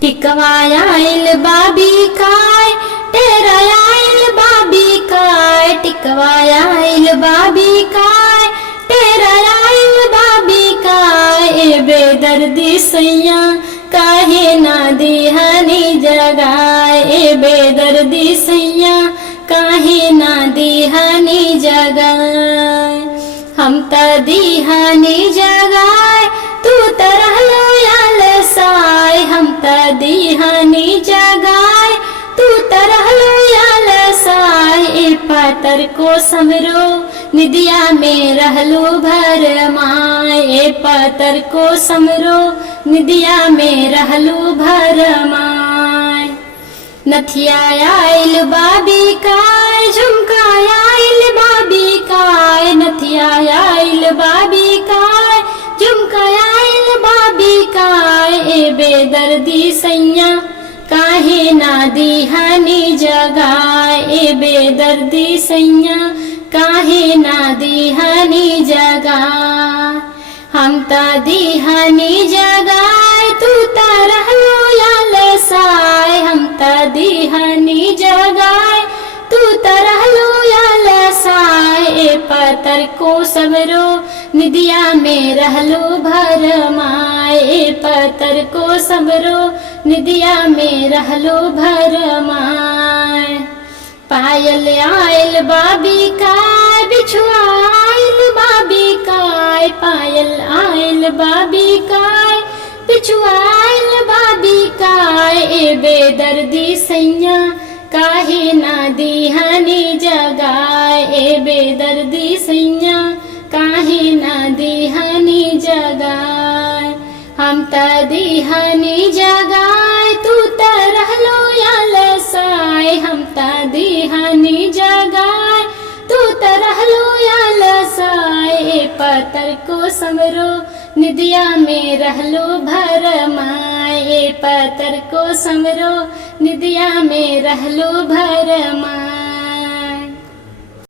टिकवायाइल बाबी काय टेरायाइल बाबी काय टिकवायाइल बाबी काय टेरायाइल बाबी काय ए बेदर्दी सैया काहे ना दिहानी जगाए ए बेदर्दी सैया काहे ना दिहानी जगाए हम त दिहानी जगाए तू तरहलो याल साय हम त दिहानी जगाए तू तरहलो याल साय ए पातर को समरो निदिया में रहलो भर माय ए पातर को समरो निदिया में रहलो भर माय नथिया आइल बाबी काय झुमका आइल बाबी काय नथिया आइल बाबी काय झुमका आइल बाबी काय ए बेदर्दी सैया काहे ना दिहानी जगाए ए बेदर्दी सैया काहे ना दिहानी जगाए हम त दिहानी जगाए तू त रहलो याल साय हम त दिहानी जगाए तू त रहलो याल साय ए पतर को समरो निदिया में रहलो भर माय ए पतर को समरो निदिया में रहलो भर माय पायल आइल बाबी काय बिछुआ आइल बाबी काय पायल आइल बाबी काय बिछुआ आइल बाबी काय ए बेदर्दी सैया काहे ना दिहानी जगाए ए बेदर्दी सैया काहे ना दिहानी जगाए हम त दिहानी जगाए तू त रहलो याल साय हम त दिहानी जगाए तू त रहलो याल साय ए पतर को समरो निदिया में रहलो भर माय ए पतर को समरो निदिया में रहलो भर माय।